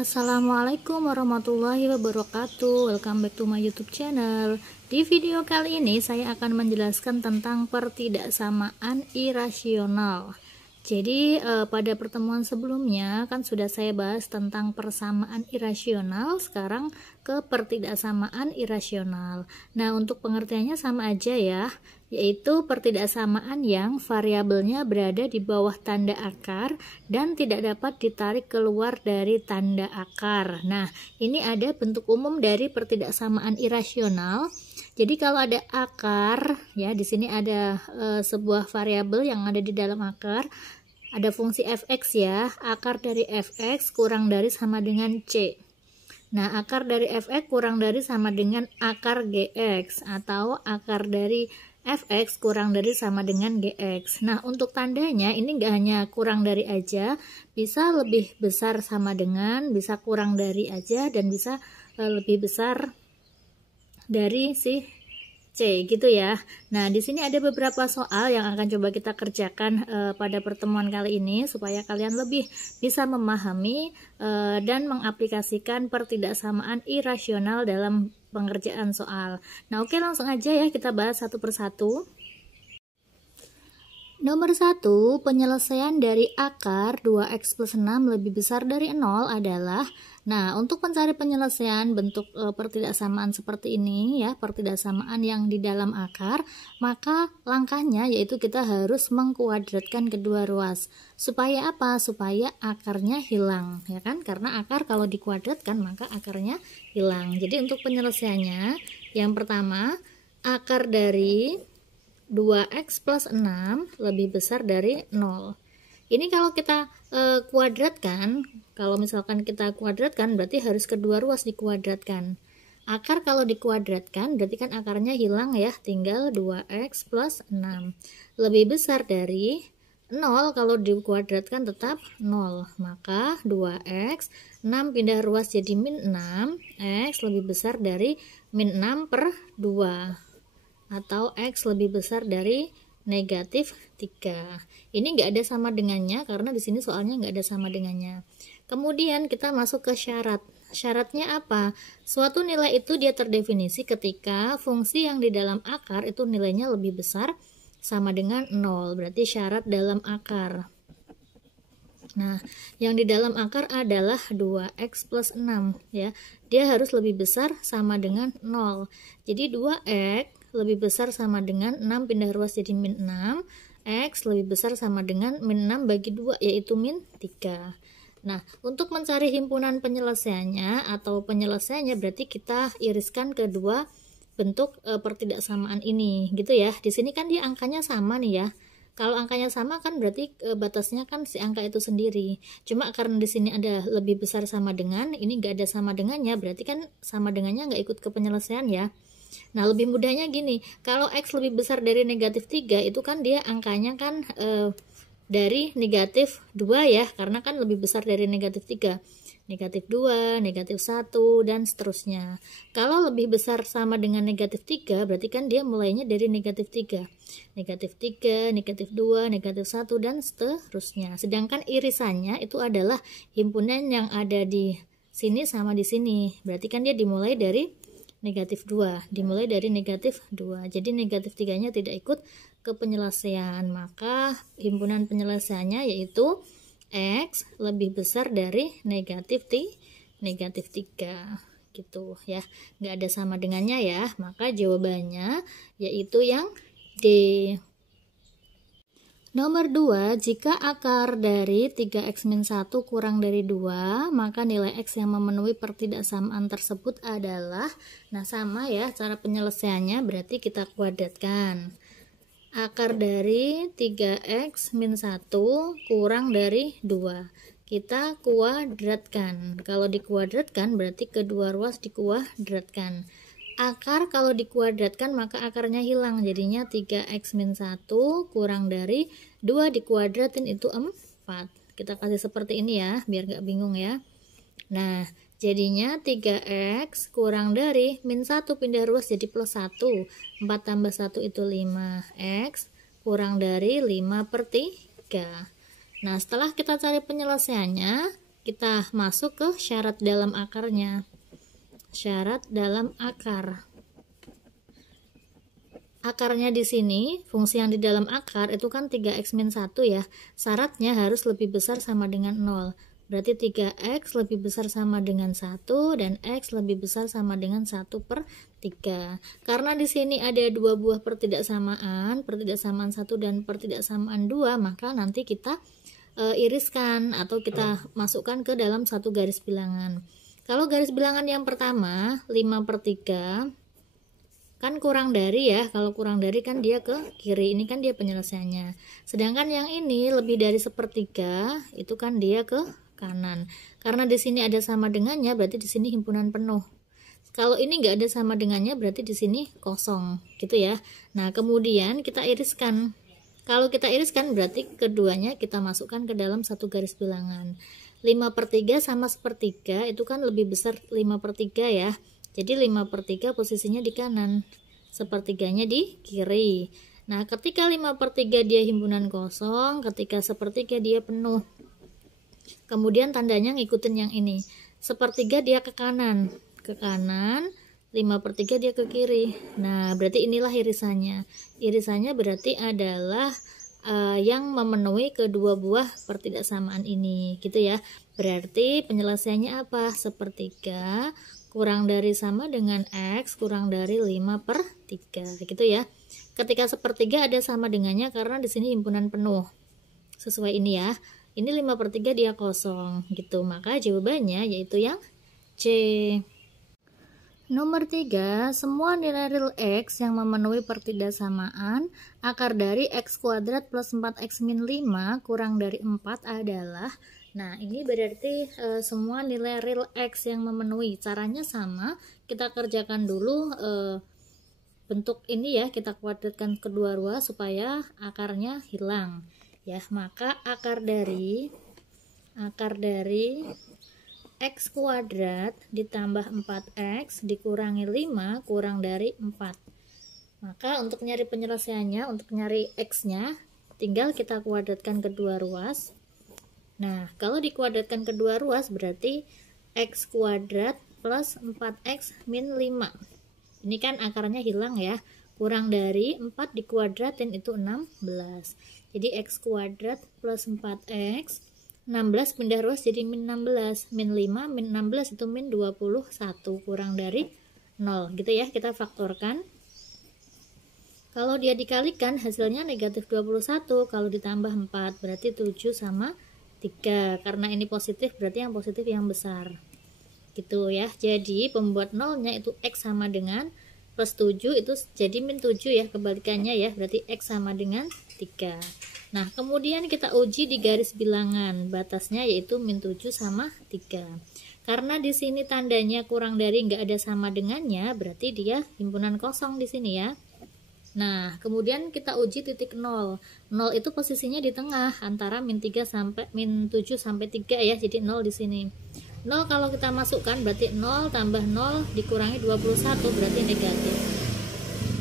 Assalamualaikum warahmatullahi wabarakatuh. Welcome back to my YouTube channel. Di video kali ini saya akan menjelaskan tentang pertidaksamaan irasional. Jadi pada pertemuan sebelumnya kan sudah saya bahas tentang persamaan irasional, sekarang ke pertidaksamaan irasional. Nah, untuk pengertiannya sama aja ya, yaitu pertidaksamaan yang variabelnya berada di bawah tanda akar dan tidak dapat ditarik keluar dari tanda akar. Nah, ini ada bentuk umum dari pertidaksamaan irasional. Jadi kalau ada akar, ya di sini ada sebuah variabel yang ada di dalam akar, ada fungsi fx ya, akar dari fx kurang dari sama dengan c. Nah, akar dari fx kurang dari sama dengan akar gx, atau akar dari fx kurang dari sama dengan gx. Nah, untuk tandanya ini nggak hanya kurang dari aja, bisa lebih besar sama dengan, bisa kurang dari aja, dan bisa lebih besar dari si C gitu ya. Nah, di sini ada beberapa soal yang akan coba kita kerjakan pada pertemuan kali ini supaya kalian lebih bisa memahami dan mengaplikasikan pertidaksamaan irasional dalam pengerjaan soal. Nah, oke, langsung aja ya kita bahas satu persatu. Nomor 1, penyelesaian dari akar 2x plus 6 lebih besar dari 0 adalah, nah untuk mencari penyelesaian bentuk pertidaksamaan seperti ini ya, pertidaksamaan yang di dalam akar, maka langkahnya yaitu kita harus mengkuadratkan kedua ruas. Supaya apa? Supaya akarnya hilang, ya kan? Karena akar kalau dikuadratkan maka akarnya hilang. Jadi untuk penyelesaiannya, yang pertama, akar dari 2x plus 6 lebih besar dari 0. Ini kalau kita kuadratkan, kalau misalkan kita kuadratkan berarti harus kedua ruas dikuadratkan. Akar kalau dikuadratkan berarti kan akarnya hilang ya, tinggal 2x plus 6. Lebih besar dari 0 kalau dikuadratkan tetap 0. Maka 2x, 6 pindah ruas jadi min 6, x lebih besar dari min 6 per 2. Atau x lebih besar dari negatif 3. Ini nggak ada sama dengannya karena di sini soalnya nggak ada sama dengannya. Kemudian kita masuk ke syarat. Syaratnya apa? Suatu nilai itu dia terdefinisi ketika fungsi yang di dalam akar itu nilainya lebih besar sama dengan 0. Berarti syarat dalam akar. Nah, yang di dalam akar adalah 2x plus 6 ya. Dia harus lebih besar sama dengan 0. Jadi 2x lebih besar sama dengan 6 pindah ruas jadi min 6, x lebih besar sama dengan min 6 bagi 2 yaitu min 3. Nah, untuk mencari himpunan penyelesaiannya atau penyelesaiannya berarti kita iriskan kedua bentuk pertidaksamaan ini gitu ya. Di sini kan dia angkanya sama nih ya. Kalau angkanya sama kan berarti batasnya kan si angka itu sendiri. Cuma karena di sini ada lebih besar sama dengan, ini nggak ada sama dengannya, berarti kan sama dengannya nggak ikut ke penyelesaian ya. Nah, lebih mudahnya gini, kalau x lebih besar dari negatif 3 itu kan dia angkanya kan dari negatif 2 ya, karena kan lebih besar dari negatif 3. Negatif 2, negatif 1, dan seterusnya. Kalau lebih besar sama dengan negatif 3, berarti kan dia mulainya dari negatif 3. Negatif 3, negatif 2, negatif 1, dan seterusnya. Sedangkan irisannya itu adalah himpunan yang ada di sini sama di sini. Berarti kan dia dimulai dari negatif 2, dimulai dari negatif 2. Jadi negatif 3-nya tidak ikut ke penyelesaian. Maka himpunan penyelesaiannya yaitu x lebih besar dari negatif 3 gitu ya. Nggak ada sama dengannya ya. Maka jawabannya yaitu yang D. Nomor 2, jika akar dari 3x-1 kurang dari 2, maka nilai x yang memenuhi pertidaksamaan tersebut adalah, nah sama ya cara penyelesaiannya, berarti kita kuadratkan. Akar dari 3x-1 kurang dari 2. Kita kuadratkan. Kalau dikuadratkan berarti kedua ruas dikuadratkan. Akar kalau dikuadratkan maka akarnya hilang, jadinya 3x-1 kurang dari 2 dikuadratin itu 4. Kita kasih seperti ini ya biar gak bingung ya. Nah, jadinya 3x kurang dari min 1 pindah ruas jadi plus 1. 4 tambah 1 itu 5. X kurang dari 5/3. Nah, setelah kita cari penyelesaiannya, kita masuk ke syarat dalam akarnya. Syarat dalam akar. Akarnya di sini, fungsi yang di dalam akar itu kan 3x min 1 ya. Syaratnya harus lebih besar sama dengan 0. Berarti 3x lebih besar sama dengan 1 dan x lebih besar sama dengan 1/3. Karena di sini ada dua buah pertidaksamaan 1 dan pertidaksamaan 2, maka nanti kita iriskan atau kita masukkan ke dalam satu garis bilangan. Kalau garis bilangan yang pertama 5/3 kan kurang dari ya, kalau kurang dari kan dia ke kiri, ini kan dia penyelesaiannya. Sedangkan yang ini lebih dari 1/3 itu kan dia ke kanan. Karena di sini ada sama dengannya, berarti di sini himpunan penuh. Kalau ini nggak ada sama dengannya, berarti di sini kosong, gitu ya. Nah, kemudian kita iriskan. Kalau kita iriskan berarti keduanya kita masukkan ke dalam satu garis bilangan. 5/3 sama 1/3 itu kan lebih besar 5/3 ya. Jadi 5/3 posisinya di kanan, 1/3-nya di kiri. Nah, ketika 5/3 dia himpunan kosong, ketika 1/3 dia penuh. Kemudian tandanya ngikutin yang ini. 1/3 dia ke kanan, 5/3 dia ke kiri. Nah, berarti inilah irisannya. Irisannya berarti adalah yang memenuhi kedua buah pertidaksamaan ini, gitu ya. Berarti penyelesaiannya apa? 1/3 kurang dari sama dengan x kurang dari 5/3, gitu ya. Ketika 1/3 ada sama dengannya karena di sini himpunan penuh. Sesuai ini ya. Ini 5/3 dia kosong, gitu. Maka jawabannya yaitu yang C. Nomor 3, semua nilai real x yang memenuhi pertidaksamaan akar dari x kuadrat plus 4x min 5 kurang dari 4 adalah. Nah, ini berarti semua nilai real x yang memenuhi. Caranya sama, kita kerjakan dulu bentuk ini ya, kita kuadratkan kedua ruas supaya akarnya hilang. Ya, maka akar dari x kuadrat ditambah 4x dikurangi 5 kurang dari 4. Maka untuk nyari penyelesaiannya, untuk nyari x-nya, tinggal kita kuadratkan kedua ruas. Nah, kalau dikuadratkan kedua ruas berarti x kuadrat plus 4x min 5. Ini kan akarnya hilang ya. Kurang dari 4 dikuadratin itu 16. Jadi x kuadrat plus 4x, 16 pindah ruas jadi min 16. Min 5, min 16 itu min 21. Kurang dari 0. Gitu ya, kita faktorkan. Kalau dia dikalikan hasilnya negatif 21. Kalau ditambah 4 berarti 7 sama 3. Karena ini positif berarti yang positif yang besar, gitu ya. Jadi pembuat nolnya itu x sama dengan plus 7 itu jadi min 7 ya, kebalikannya ya, berarti x sama dengan 3. Nah, kemudian kita uji di garis bilangan, batasnya yaitu min 7 sama 3. Karena di sini tandanya kurang dari nggak ada sama dengannya, berarti dia himpunan kosong di sini ya. Nah, kemudian kita uji titik 0. 0 itu posisinya di tengah antara min 3 sampai min 7 sampai 3 ya. Jadi 0 di sini. 0 kalau kita masukkan berarti 0 tambah 0 dikurangi 21 berarti negatif.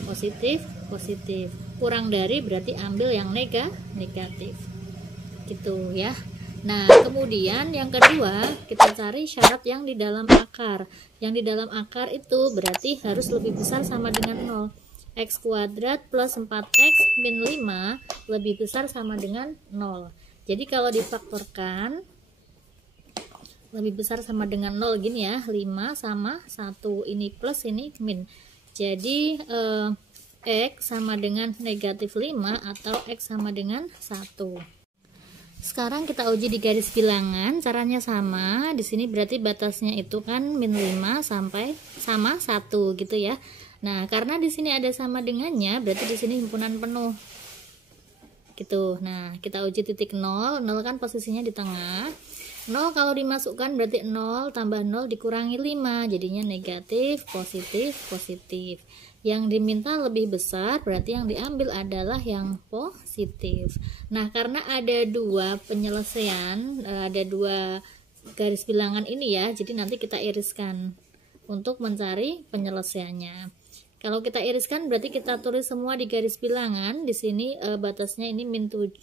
Positif, positif. Kurang dari berarti ambil yang negatif. Gitu ya. Nah, kemudian yang kedua kita cari syarat yang di dalam akar. Yang di dalam akar itu berarti harus lebih besar sama dengan 0. X kuadrat plus 4x min 5 lebih besar sama dengan 0. Jadi kalau difaktorkan lebih besar sama dengan 0 gini ya, 5 sama 1, ini plus ini min. Jadi x sama dengan negatif 5 atau x sama dengan 1. Sekarang kita uji di garis bilangan, caranya sama. Di sini berarti batasnya itu kan min 5 sampai sama 1 gitu ya. Nah, karena di sini ada sama dengannya, berarti di sini himpunan penuh. Gitu. Nah, kita uji titik 0. 0 kan posisinya di tengah. 0 kalau dimasukkan berarti 0 tambah 0 dikurangi 5, jadinya negatif, positif, positif. Yang diminta lebih besar berarti yang diambil adalah yang positif. Nah, karena ada dua penyelesaian, ada dua garis bilangan ini ya, jadi nanti kita iriskan untuk mencari penyelesaiannya. Kalau kita iriskan berarti kita tulis semua di garis bilangan. Di sini batasnya ini min 7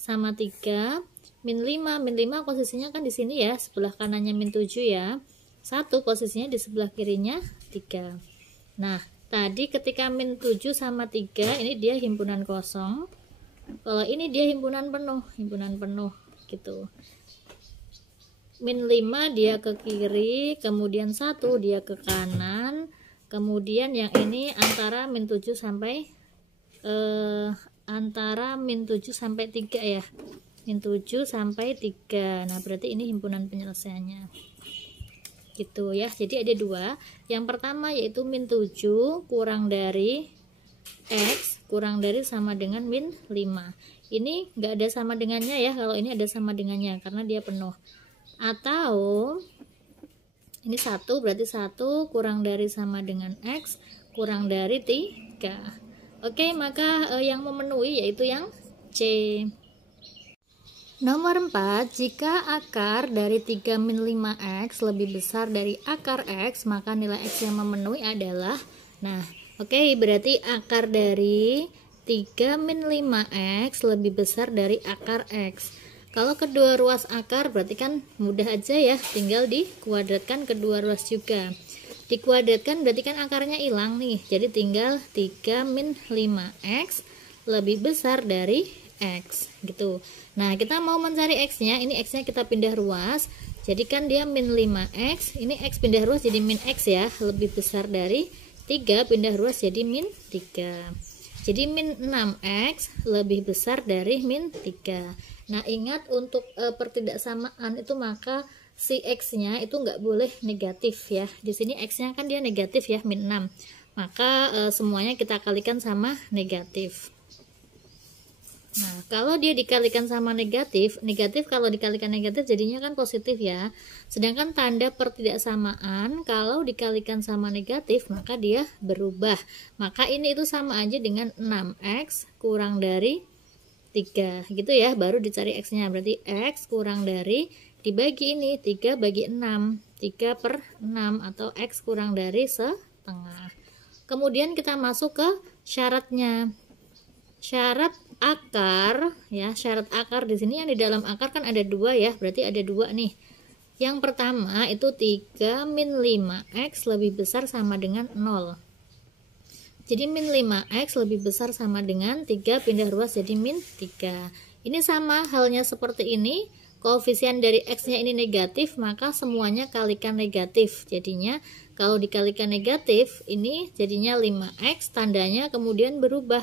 sama 3, min 5 posisinya kan di sini ya, sebelah kanannya min 7 ya. 1 posisinya di sebelah kirinya 3. Nah, tadi ketika min 7 sama 3 ini dia himpunan kosong. Kalau ini dia himpunan penuh gitu. Min 5 dia ke kiri, kemudian 1 dia ke kanan, kemudian yang ini antara min 7 sampai antara min 7 sampai 3 ya. Min 7 sampai 3. Nah, berarti ini himpunan penyelesaiannya. Gitu ya. Jadi ada dua. Yang pertama yaitu min 7 kurang dari X kurang dari sama dengan min 5. Ini enggak ada sama dengannya ya. Kalau ini ada sama dengannya karena dia penuh. Atau ini 1 berarti 1 kurang dari sama dengan X kurang dari 3. Oke, maka yang memenuhi yaitu yang C. Nomor 4, jika akar dari 3 min 5x lebih besar dari akar x, maka nilai x yang memenuhi adalah, nah, oke, berarti akar dari 3 min 5x lebih besar dari akar x. Kalau kedua ruas akar berarti kan mudah aja ya, tinggal dikuadratkan kedua ruas juga. Dikuadratkan berarti kan akarnya hilang nih, jadi tinggal 3 min 5x lebih besar dari X gitu. Nah, kita mau mencari X nya, ini X nya kita pindah ruas, jadi kan dia min 5x, ini X pindah ruas jadi min X ya, lebih besar dari 3 pindah ruas jadi min 3, jadi min 6x lebih besar dari min 3. Nah, ingat untuk pertidaksamaan itu maka si X nya itu nggak boleh negatif ya, di sini X nya kan dia negatif ya, min 6, maka semuanya kita kalikan sama negatif. Nah, kalau dia dikalikan sama negatif kalau dikalikan negatif jadinya kan positif ya. Sedangkan tanda pertidaksamaan kalau dikalikan sama negatif maka dia berubah. Maka ini itu sama aja dengan 6x kurang dari 3 gitu ya, baru dicari x-nya. Berarti x kurang dari dibagi ini 3 bagi 6, 3 per 6 atau x kurang dari setengah. Kemudian kita masuk ke syaratnya. Syarat akar ya, syarat akar di sini yang di dalam akar kan ada 2 ya, berarti ada 2 nih. Yang pertama itu 3 min 5x lebih besar sama dengan 0. Jadi min 5x lebih besar sama dengan 3 pindah ruas jadi min 3. Ini sama halnya seperti ini, koefisien dari x nya ini negatif, maka semuanya kalikan negatif. Jadinya kalau dikalikan negatif ini jadinya 5x, tandanya kemudian berubah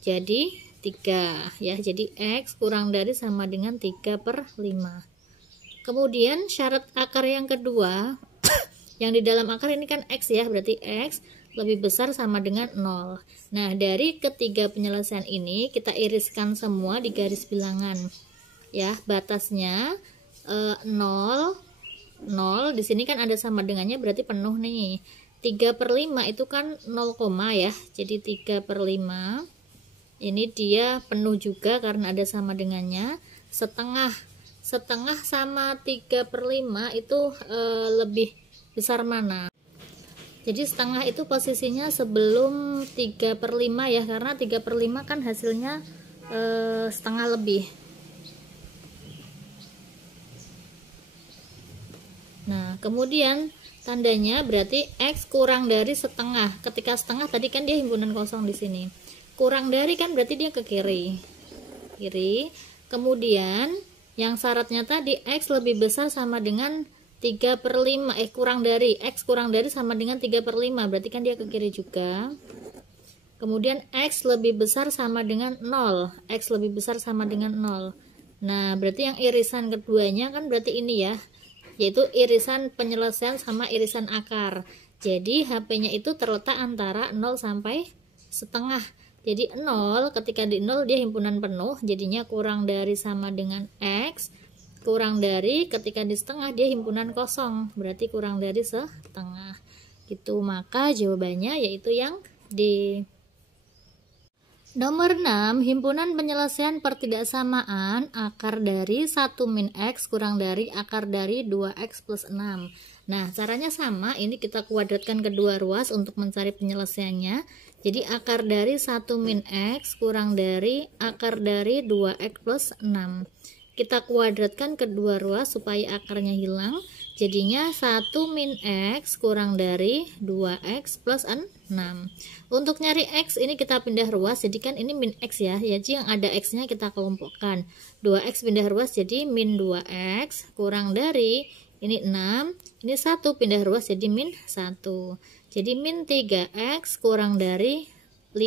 jadi 3 ya, jadi x kurang dari sama dengan 3 per 5. Kemudian syarat akar yang kedua yang di dalam akar ini kan x ya, berarti x lebih besar sama dengan 0. Nah, dari ketiga penyelesaian ini kita iriskan semua di garis bilangan ya, batasnya 0 0, di sini kan ada sama dengannya berarti penuh nih. 3 per 5 itu kan 0, ya, jadi 3 per 5 ini dia penuh juga karena ada sama dengannya. Setengah sama 3 per 5 itu lebih besar mana? Jadi setengah itu posisinya sebelum 3 per 5 ya, karena 3 per 5 kan hasilnya setengah lebih. Nah, kemudian tandanya berarti x kurang dari setengah. Ketika setengah tadi kan dia himpunan kosong di sini. Kurang dari kan berarti dia ke kiri. Kemudian yang syaratnya tadi x lebih besar sama dengan 3 per 5, kurang dari, x kurang dari sama dengan 3 per 5, berarti kan dia ke kiri juga. Kemudian x lebih besar sama dengan 0, x lebih besar sama dengan 0. Nah, berarti yang irisan keduanya kan berarti ini ya, yaitu irisan penyelesaian sama irisan akar. Jadi HP-nya itu terletak antara 0 sampai setengah. Jadi 0, ketika di 0 dia himpunan penuh, jadinya kurang dari sama dengan x, kurang dari ketika di setengah dia himpunan kosong, berarti kurang dari setengah. Gitu, maka jawabannya yaitu yang D. Nomor 6, himpunan penyelesaian pertidaksamaan akar dari 1 min x kurang dari akar dari 2x plus 6. Nah, caranya sama, ini kita kuadratkan kedua ruas untuk mencari penyelesaiannya. Jadi akar dari 1 min x kurang dari akar dari 2x plus 6. kita kuadratkan kedua ruas supaya akarnya hilang. Jadinya 1 min X kurang dari 2X plus 6. Untuk nyari X ini kita pindah ruas, jadi kan ini min X ya. Jadi yang ada X nya kita kelompokkan. 2X pindah ruas jadi min 2X kurang dari ini 6. Ini 1 pindah ruas jadi min 1. Jadi min 3X kurang dari 5.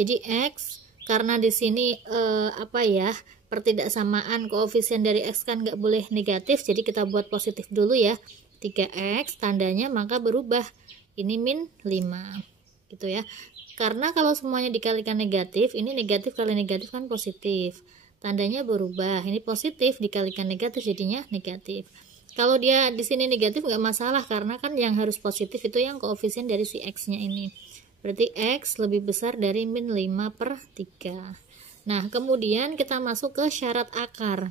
Jadi X karena di sini pertidaksamaan koefisien dari X kan nggak boleh negatif, jadi kita buat positif dulu ya. 3X tandanya maka berubah, ini min 5 gitu ya. Karena kalau semuanya dikalikan negatif, ini negatif kali negatif kan positif, tandanya berubah. Ini positif dikalikan negatif jadinya negatif. Kalau dia di sini negatif nggak masalah, karena kan yang harus positif itu yang koefisien dari si X nya ini. Berarti X lebih besar dari min 5/3. Nah, kemudian kita masuk ke syarat akar.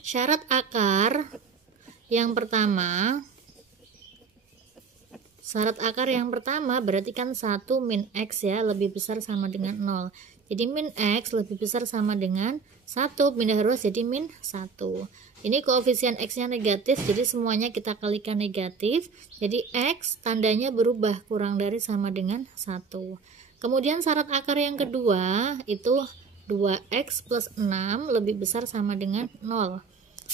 Syarat akar yang pertama, berarti kan 1 min X ya, lebih besar sama dengan 0. Jadi min X lebih besar sama dengan 1, pindah ruas jadi min 1. Ini koefisien X nya negatif, jadi semuanya kita kalikan negatif. Jadi X tandanya berubah, kurang dari sama dengan 1. Kemudian syarat akar yang kedua itu 2X plus 6 lebih besar sama dengan 0.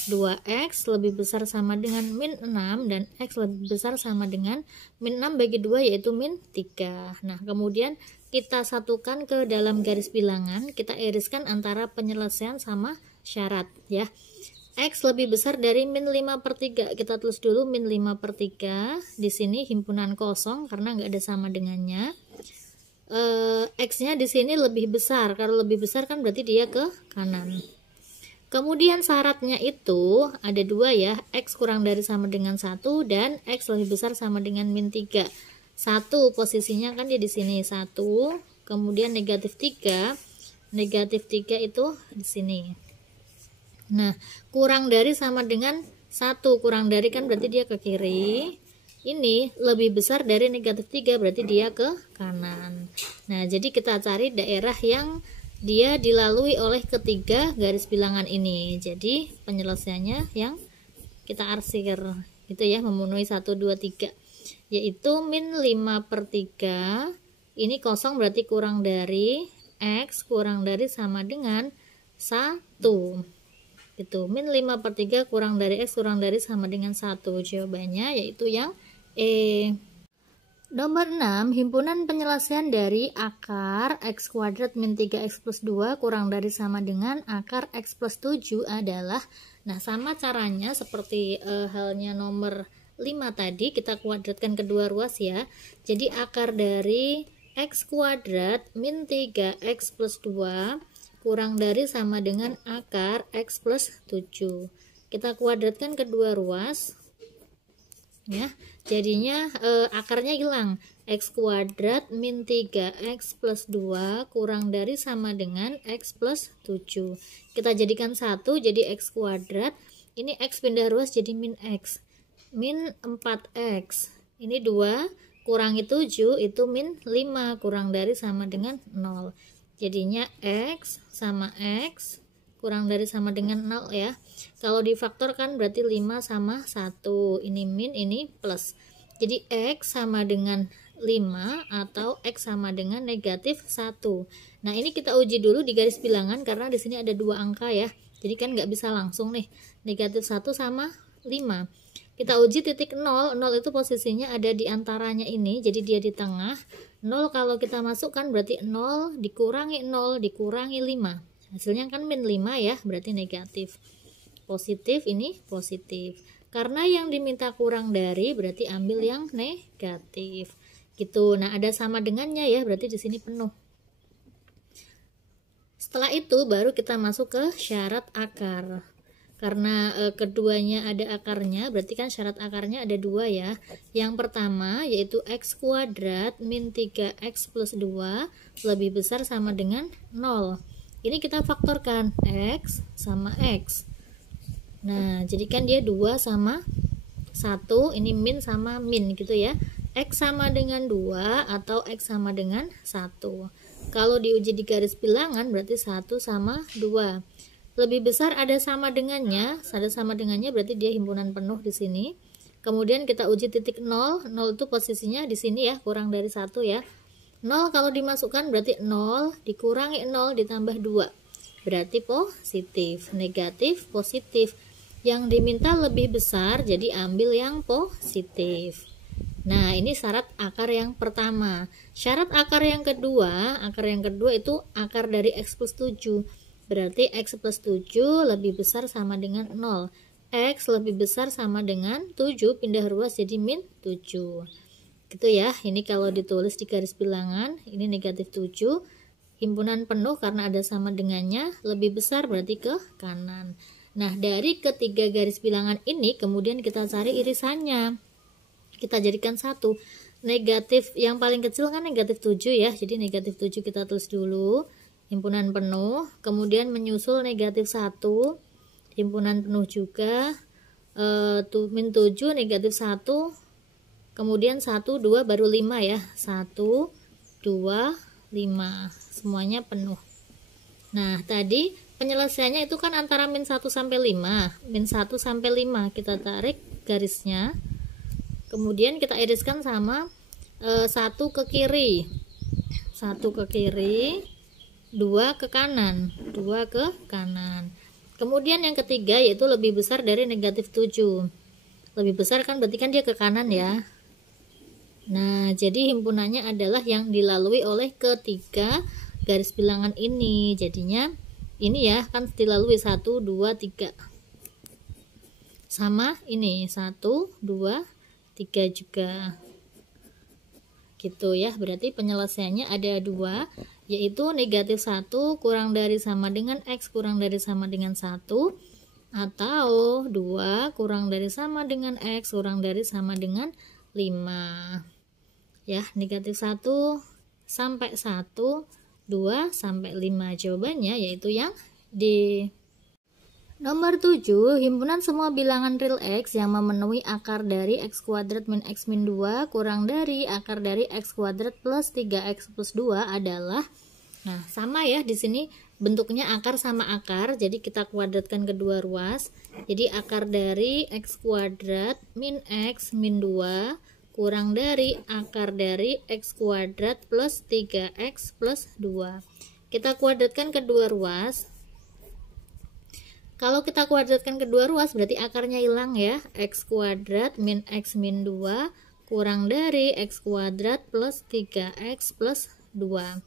2X lebih besar sama dengan min 6 dan X lebih besar sama dengan min 6 bagi 2 yaitu min 3. Nah, kemudian kita satukan ke dalam garis bilangan, kita iriskan antara penyelesaian sama syarat ya. X lebih besar dari min 5/3. Kita tulis dulu min 5/3. Di sini himpunan kosong karena nggak ada sama dengannya. X-nya di sini lebih besar. Kalau lebih besar kan berarti dia ke kanan. Kemudian syaratnya itu ada 2 ya, X kurang dari sama dengan 1 dan X lebih besar sama dengan min 3. 1 posisinya kan dia di sini 1, kemudian negatif 3. Negatif 3 itu di sini. Nah, kurang dari sama dengan 1, kurang dari kan berarti dia ke kiri. Ini lebih besar dari negatif 3, berarti dia ke kanan. Nah, jadi kita cari daerah yang dia dilalui oleh ketiga garis bilangan ini. Jadi penyelesaiannya yang kita arsir gitu ya, memenuhi 1, 2, 3, yaitu min 5/3. Ini kosong berarti kurang dari X kurang dari sama dengan 1 gitu. Min 5/3 kurang dari X kurang dari sama dengan 1. Jawabannya yaitu yang E. Nomor 6, himpunan penyelesaian dari akar X kuadrat min 3X plus 2 kurang dari sama dengan akar X plus 7 adalah, nah sama caranya seperti halnya nomor 5 tadi, kita kuadratkan kedua ruas ya. Jadi akar dari X kuadrat min 3X plus 2 kurang dari sama dengan akar X plus 7. Kita kuadratkan kedua ruas ya, jadinya akarnya hilang. X kuadrat min 3X plus 2 kurang dari sama dengan X plus 7. Kita jadikan 1 jadi X kuadrat, ini X pindah ruas jadi min X, min 4X, ini 2 kurangi 7 itu min 5 kurang dari sama dengan 0. Jadinya X sama X kurang dari sama dengan 0 ya. Kalau difaktor kan berarti 5 sama 1. Ini min, ini plus. Jadi X sama dengan 5 atau X sama dengan negatif 1. Nah, ini kita uji dulu di garis bilangan karena di sini ada 2 angka ya. Jadi kan nggak bisa langsung nih. Negatif 1 sama 5. Kita uji titik 0. 0 itu posisinya ada di antaranya ini. Jadi dia di tengah. 0 kalau kita masukkan berarti 0 dikurangi 0 dikurangi 5. Hasilnya kan min 5 ya, berarti negatif. Positif, ini positif. Karena yang diminta kurang dari berarti ambil yang negatif. Gitu. Nah, ada sama dengannya ya, berarti di sini penuh. Setelah itu baru kita masuk ke syarat akar. Karena keduanya ada akarnya, berarti kan syarat akarnya ada 2 ya. Yang pertama yaitu X kuadrat min 3X plus 2 lebih besar sama dengan 0. Ini kita faktorkan X sama X. Nah, jadikan dia 2 sama 1, ini min sama min gitu ya. X sama dengan 2 atau X sama dengan 1. Kalau diuji di garis bilangan berarti 1 sama 2. lebih besar ada sama dengannya berarti dia himpunan penuh di sini. Kemudian kita uji titik 0, 0 itu posisinya di sini ya, kurang dari 1 ya. 0 kalau dimasukkan berarti 0 dikurangi 0 ditambah 2, berarti positif. Negatif, positif. Yang diminta lebih besar, jadi ambil yang positif. Nah, ini syarat akar yang pertama. Syarat akar yang kedua itu akar dari X plus 7. Berarti X plus 7 lebih besar sama dengan 0. X lebih besar sama dengan 7, pindah ruas jadi min 7. Gitu ya, ini kalau ditulis di garis bilangan, ini negatif 7. Himpunan penuh karena ada sama dengannya, lebih besar berarti ke kanan. Nah, dari ketiga garis bilangan ini, kemudian kita cari irisannya. Kita jadikan 1. Negatif yang paling kecil kan negatif 7 ya, jadi negatif 7 kita tulis dulu. Himpunan penuh, kemudian menyusul negatif 1, himpunan penuh juga, min 7, negatif 1, kemudian 1, 2, baru 5 ya, 1, 2, 5, semuanya penuh. Nah, tadi penyelesaiannya itu kan antara min 1 sampai 5, min 1 sampai 5, kita tarik garisnya, kemudian kita iriskan sama 1 ke kiri, 1 ke kiri, 2 ke kanan, 2 ke kanan. Kemudian yang ketiga yaitu lebih besar dari negatif 7. Lebih besar kan berarti kan dia ke kanan ya. Nah, jadi himpunannya adalah yang dilalui oleh ketiga garis bilangan ini. Jadinya ini ya kan dilalui 1, 2, 3. Sama ini 1, 2, 3 juga. Gitu ya, berarti penyelesaiannya ada 2, yaitu negatif 1 kurang dari sama dengan X kurang dari sama dengan 1, atau 2 kurang dari sama dengan X kurang dari sama dengan 5 ya. Negatif 1 sampai 1, 2 sampai 5. Jawabannya yaitu yang D. Nomor 7, himpunan semua bilangan real X yang memenuhi akar dari X kuadrat min X min 2 kurang dari akar dari X kuadrat plus 3X plus 2 adalah, nah sama ya di sini bentuknya akar sama akar, jadi kita kuadratkan kedua ruas. Jadi akar dari X kuadrat min X min 2 kurang dari akar dari X kuadrat plus 3X plus 2. Kita kuadratkan kedua ruas. Kalau kita kuadratkan kedua ruas berarti akarnya hilang ya. X kuadrat min X min 2 kurang dari X kuadrat plus 3X plus 2.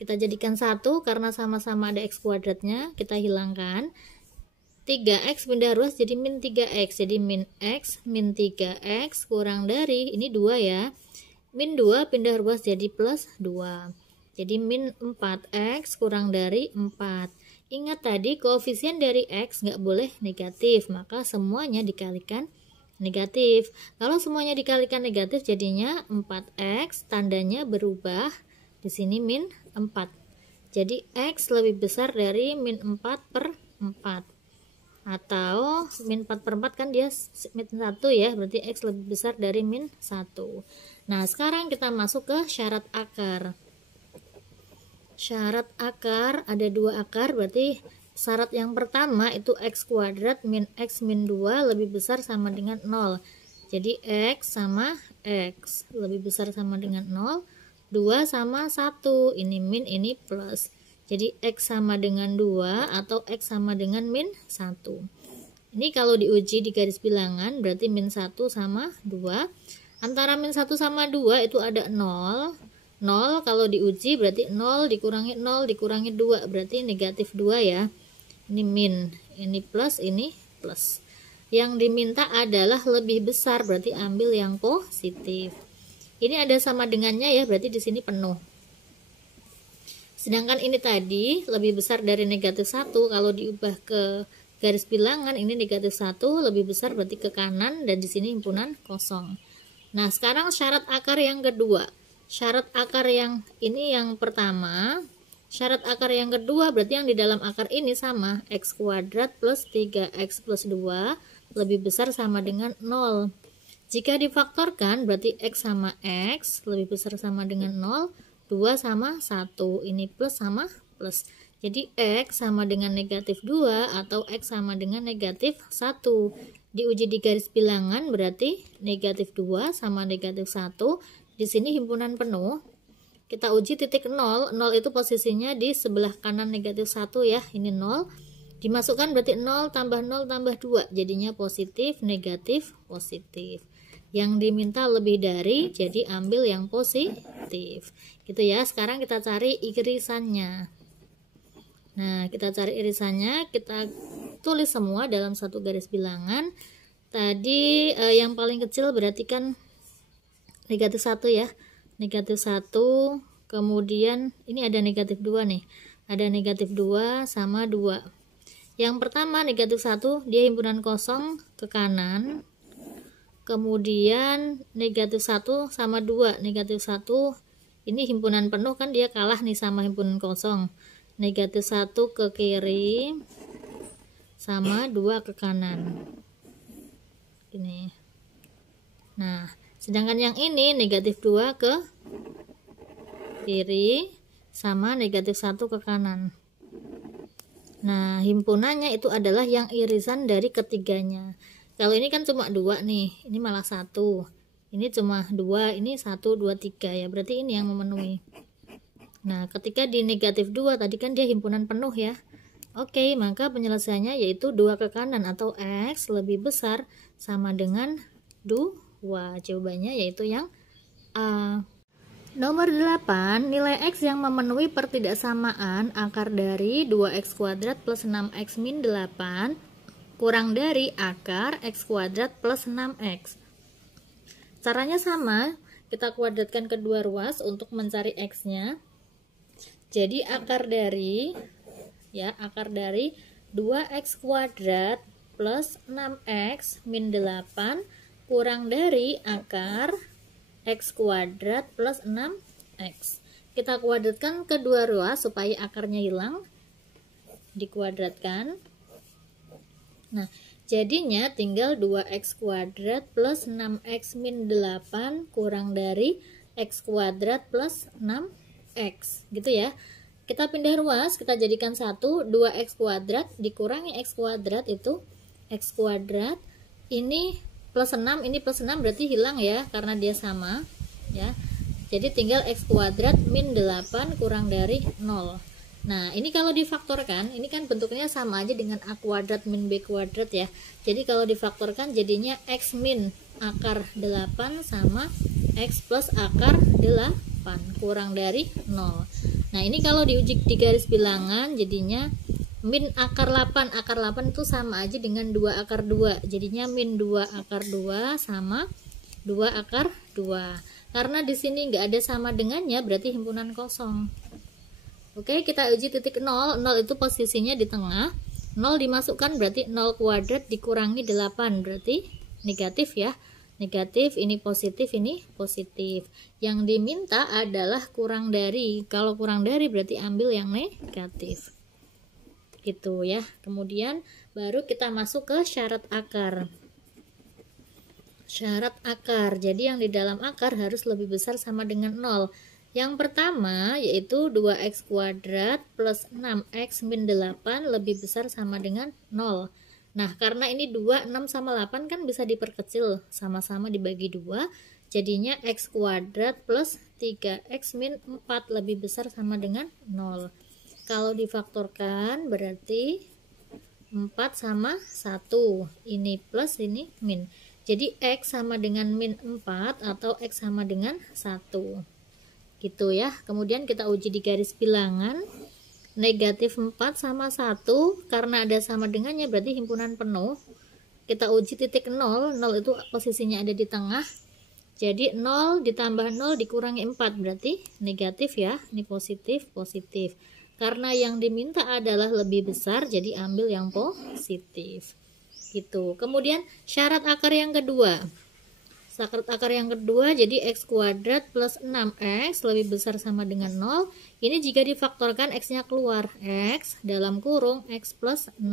Kita jadikan 1 karena sama-sama ada X kuadratnya, kita hilangkan. 3X pindah ruas jadi min 3X, jadi min X min 3X kurang dari, ini 2 ya, min 2 pindah ruas jadi plus 2, jadi min 4X kurang dari 4. Ingat tadi koefisien dari X nggak boleh negatif, maka semuanya dikalikan negatif. Kalau semuanya dikalikan negatif jadinya 4X, tandanya berubah, di sini min 4. Jadi X lebih besar dari min 4 per 4. Atau min 4 per 4 kan dia min 1 ya, berarti X lebih besar dari min 1. Nah, sekarang kita masuk ke syarat akar. Syarat akar, ada 2 akar, berarti syarat yang pertama itu X kuadrat min X min 2 lebih besar sama dengan 0. Jadi X sama X lebih besar sama dengan 0, 2 sama 1, ini min ini plus. Jadi X sama dengan 2 atau X sama dengan min 1. Ini kalau diuji di garis bilangan berarti min 1 sama 2. Antara min 1 sama 2 itu ada 0. 0 kalau diuji berarti 0 dikurangi 0 dikurangi 2 berarti negatif 2 ya. Ini min, ini plus, ini plus. Yang diminta adalah lebih besar, berarti ambil yang positif. Ini ada sama dengannya ya, berarti di sini penuh. Sedangkan ini tadi lebih besar dari negatif 1, kalau diubah ke garis bilangan ini negatif 1 lebih besar berarti ke kanan, dan di sini himpunan kosong. Nah, sekarang syarat akar yang kedua. Syarat akar yang ini yang pertama, syarat akar yang kedua berarti yang di dalam akar ini sama, X kuadrat plus 3X plus 2 lebih besar sama dengan 0. Jika difaktorkan berarti X sama X lebih besar sama dengan 0, 2 sama 1, ini plus sama plus. Jadi X sama dengan negatif 2 atau X sama dengan negatif 1. Diuji di garis bilangan berarti negatif 2 sama negatif 1. Di sini himpunan penuh. Kita uji titik 0. 0 itu posisinya di sebelah kanan negatif 1 ya. Ini 0. Dimasukkan berarti 0 tambah 0 tambah 2. Jadinya positif, negatif, positif. Yang diminta lebih dari, jadi ambil yang positif. Gitu ya. Sekarang kita cari irisannya. Nah, kita cari irisannya, kita tulis semua dalam satu garis bilangan. Tadi yang paling kecil berarti kan negatif 1 ya. Negatif 1, kemudian ini ada negatif 2 nih. Ada negatif 2 sama 2. Yang pertama negatif 1, dia himpunan kosong ke kanan. Kemudian negatif 1 sama 2. Negatif 1, ini himpunan penuh kan dia kalah nih sama himpunan kosong. Negatif 1 ke kiri sama 2 ke kanan. Ini. Nah, sedangkan yang ini negatif 2 ke kiri sama negatif 1 ke kanan. Nah, himpunannya itu adalah yang irisan dari ketiganya. Kalau ini kan cuma 2 nih, ini malah 1. Ini cuma 2, ini 1, 2, 3 ya. Berarti ini yang memenuhi. Nah, ketika di negatif 2 tadi kan dia himpunan penuh ya. Oke, maka penyelesaiannya yaitu 2 ke kanan atau X lebih besar sama dengan 2. Jawabannya yaitu yang A. Nomor 8, nilai X yang memenuhi pertidaksamaan akar dari 2X kuadrat plus 6X min 8 kurang dari akar X kuadrat plus 6X. Caranya sama, kita kuadratkan kedua ruas untuk mencari X-nya. Jadi akar dari 2x kuadrat plus 6x min 8 kurang dari akar x kuadrat plus 6x. Kita kuadratkan kedua ruas supaya akarnya hilang. Dikuadratkan. Nah, jadinya tinggal 2x kuadrat plus 6x min 8 kurang dari x kuadrat plus 6x, gitu ya. Kita pindah ruas, kita jadikan 1, 2x kuadrat dikurangi x kuadrat itu x kuadrat. Ini plus 6, ini plus 6 berarti hilang ya, karena dia sama ya. Jadi tinggal x kuadrat min 8 kurang dari 0. Nah, ini kalau difaktorkan, ini kan bentuknya sama aja dengan a kuadrat min b kuadrat ya. Jadi kalau difaktorkan jadinya x min akar 8 sama x plus akar 8 kurang dari 0. Nah, ini kalau diuji di garis bilangan jadinya min akar 8. Akar 8 itu sama aja dengan 2 akar 2. Jadinya min 2 akar 2 sama 2 akar 2. Karena di sini nggak ada sama dengannya, berarti himpunan kosong. Oke, kita uji titik 0. 0 itu posisinya di tengah. 0 dimasukkan berarti 0 kuadrat dikurangi 8. Berarti negatif ya. Negatif, ini positif, ini positif. Yang diminta adalah kurang dari. Kalau kurang dari berarti ambil yang negatif. Gitu ya. Kemudian baru kita masuk ke syarat akar. Syarat akar. Jadi yang di dalam akar harus lebih besar sama dengan 0. Yang pertama yaitu 2x kuadrat plus 6x min 8 lebih besar sama dengan 0. Nah, karena ini 2, 6 sama 8 kan bisa diperkecil, sama-sama dibagi 2. Jadinya x kuadrat plus 3x min 4 lebih besar sama dengan 0. Kalau difaktorkan berarti 4 sama 1. Ini plus, ini min. Jadi x sama dengan min 4 atau x sama dengan 1. Gitu ya. Kemudian kita uji di garis bilangan. Negatif 4 sama 1, karena ada sama dengannya berarti himpunan penuh. Kita uji titik 0. 0 itu posisinya ada di tengah. Jadi 0 ditambah 0 dikurangi 4 berarti negatif ya. Ini positif, positif. Karena yang diminta adalah lebih besar, jadi ambil yang positif. Gitu. Kemudian syarat akar yang kedua. Syarat akar yang kedua, jadi x kuadrat plus 6x lebih besar sama dengan 0. Ini jika difaktorkan x-nya keluar. X dalam kurung x plus 6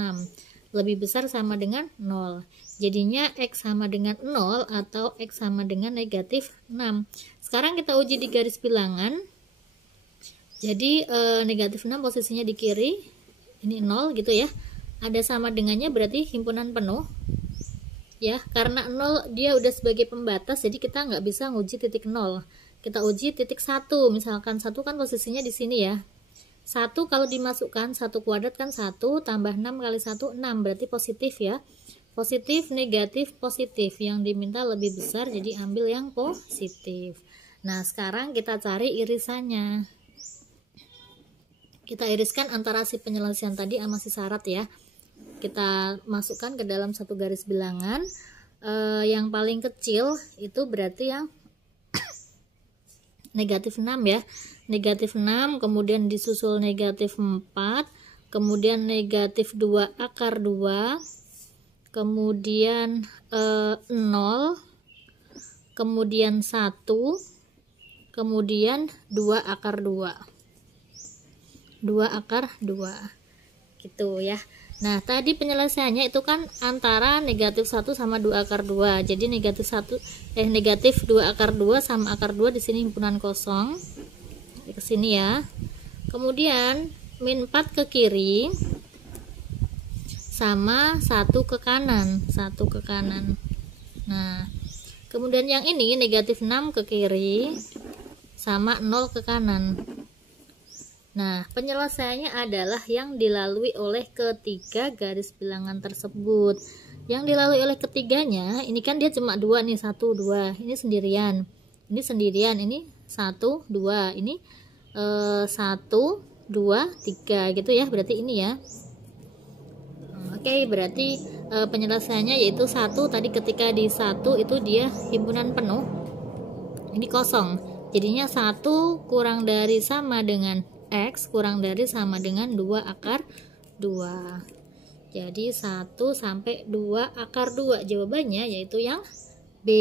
lebih besar sama dengan 0. Jadinya x sama dengan 0 atau x sama dengan negatif 6. Sekarang kita uji di garis bilangan. Jadi negatif 6 posisinya di kiri, ini 0 gitu ya. Ada sama dengannya berarti himpunan penuh. Ya, karena 0 dia udah sebagai pembatas, jadi kita nggak bisa nguji titik 0. Kita uji titik 1, misalkan 1 kan posisinya di sini ya. 1 kalau dimasukkan 1 kuadrat kan 1 tambah 6 kali 1 6, berarti positif ya. Positif, negatif, positif. Yang diminta lebih besar, jadi ambil yang positif. Nah, sekarang kita cari irisannya. Kita iriskan antara si penyelesaian tadi sama si syarat ya. Kita masukkan ke dalam satu garis bilangan. Yang paling kecil itu berarti yang negatif 6 ya. Negatif 6, kemudian disusul negatif 4, kemudian negatif 2 akar 2, kemudian 0, kemudian 1, kemudian 2 akar 2. 2 akar 2 gitu ya. Nah, tadi penyelesaiannya itu kan antara negatif 1 sama 2 akar 2. Jadi negatif 2 akar 2 sama akar 2 di sini himpunan kosong. Ke sini ya. Kemudian min 4 ke kiri sama 1 ke kanan, 1 ke kanan. Nah, kemudian yang ini negatif 6 ke kiri sama 0 ke kanan. Nah, penyelesaiannya adalah yang dilalui oleh ketiga garis bilangan tersebut. Yang dilalui oleh ketiganya, ini kan dia cuma 2 nih, 1, 2. Ini sendirian. Ini sendirian, ini 1, 2. Ini 1, 2, 3 gitu ya. Berarti ini ya. Oke, berarti penyelesaiannya yaitu 1. Tadi ketika di 1 itu dia himpunan penuh. Ini kosong. Jadinya 1 kurang dari sama dengan X kurang dari sama dengan 2 akar 2. Jadi 1 sampai 2 akar 2. Jawabannya yaitu yang B.